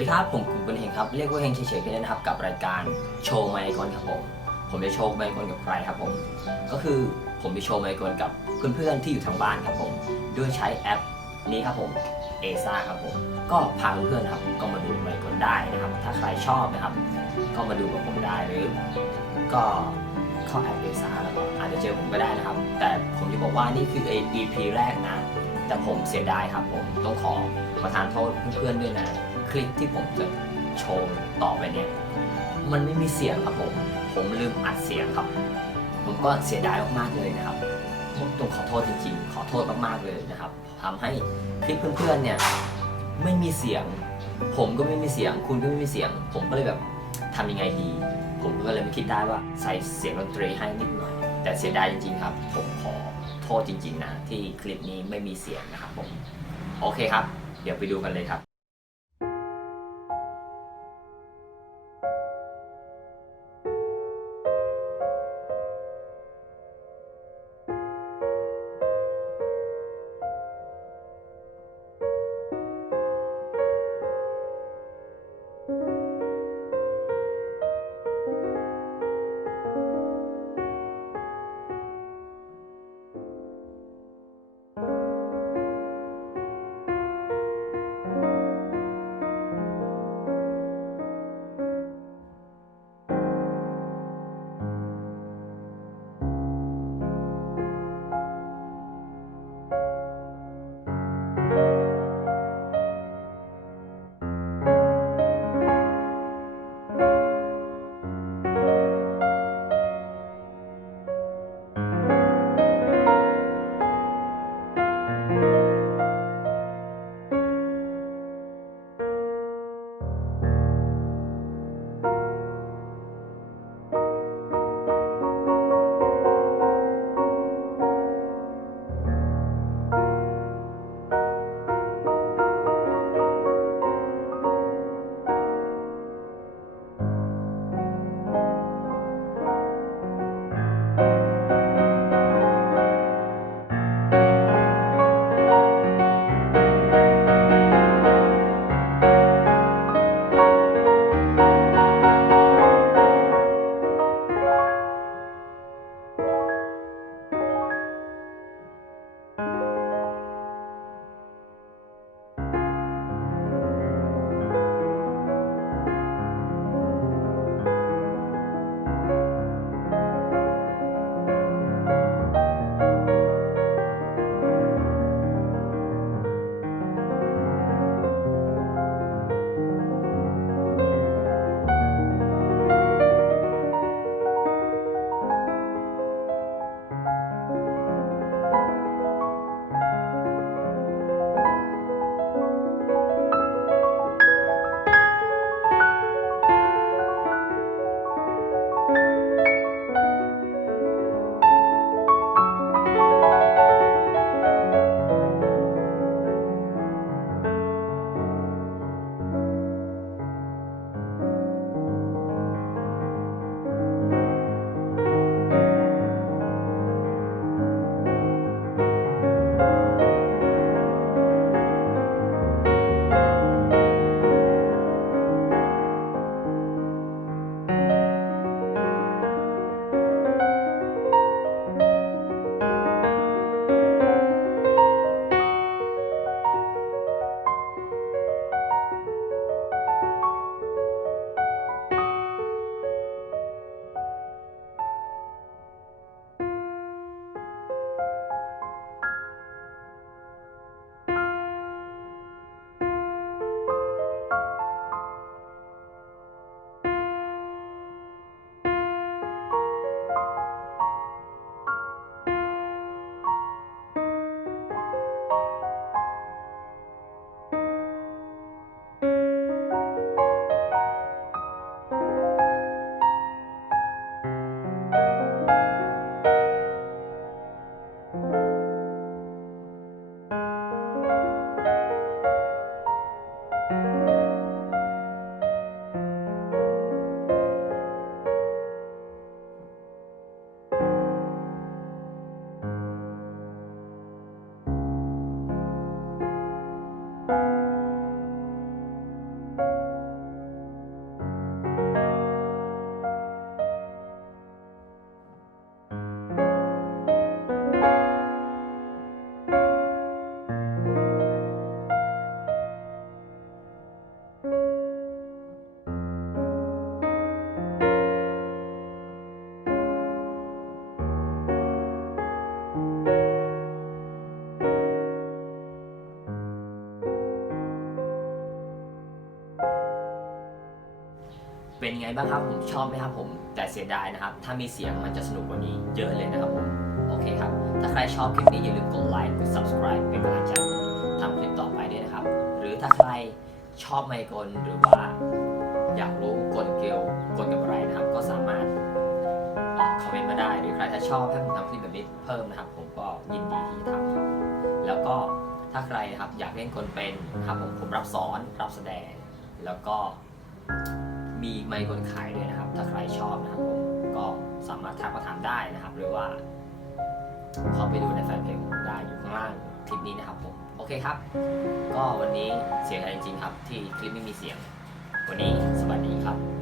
พูดเฮงครับเฉยๆแค่นี้นะครับ กับรายการโชว์ไมค์กลครับผม ผมจะโชว์ไมค์กลกับใครครับผม ก็คือผมจะโชว์ไมค์กลกับเพื่อนๆที่อยู่ทางบ้านครับผม ด้วยใช้แอปนี้ครับผมเอซ่าครับผม ก็พาเพื่อนๆนครับ ก็มาดูไมค์กลได้นะครับ ถ้าใครชอบนะครับ ก็มาดูกับผมได้หรือ ก็เข้าแอปเอซ่าแล้วก็อาจจะเจอผมก็ได้นะครับ แต่ผมจะบอกว่านี่คือ EP แรกนะ แต่ผมเสียดายครับผม ต้องขอประทานโทษเพื่อนๆด้วยนะ คลิปที่ผมจะโชว์ต่อไปเนี่ยมันไม่มีเสียงครับผม ผมลืมอัดเสียงครับ ผมก็เสียดายมากๆเลยนะครับผมต้องขอโทษจริงๆ ขอโทษมากๆเลยนะครับทำให้คลิปเพื่อนๆเนี่ยไม่มีเสียง ผมก็ไม่มีเสียง คุณก็ไม่มีเสียง ผมก็เลยแบบทำยังไงดี ผมก็เลยไม่คิดได้ว่าใส่เสียงดนตรีให้นิดหน่อย แต่เสียดายจริงๆครับ ผมขอโทษจริงๆนะที่คลิปนี้ไม่มีเสียงนะครับผม โอเคครับ เดี๋ยวไปดูกันเลยครับ เป็นยังไงบ้างครับผมชอบไหมครับผม แต่เสียดายนะครับ ถ้ามีเสียงมันจะสนุกกว่านี้เยอะเลยนะครับผมโอเคครับ ถ้าใครชอบคลิปนี้อย่าลืมกดไลค์กด subscribe เป็นกำลังใจทำคลิปต่อไปด้วยนะครับ หรือถ้าใครชอบไมค์กลหรือว่า อยากรู้กลเกลียวกลกับอะไรนะครับ ก็สามารถคอมเมนต์มาได้หรือใครถ้าชอบให้ผมทำคลิปแบบนี้เพิ่มนะครับ ผมก็ยินดีที่ทำครับแล้วก็ถ้าใครครับอยากเล่นคนเป็นครับผมผมรับสอนรับแสดง แล้วก็ มีไมค์คนขายด้วยนะครับ ถ้าใครชอบนะครับผมก็สามารถทักมาถามได้นะครับ หรือว่าเข้าไปดูในแฟนเพจของผมได้อยู่ข้างล่างคลิปนี้นะครับผมโอเคครับ ก็วันนี้เสียใจจริงๆครับ ที่คลิปไม่มีเสียง วันนี้สวัสดีครับ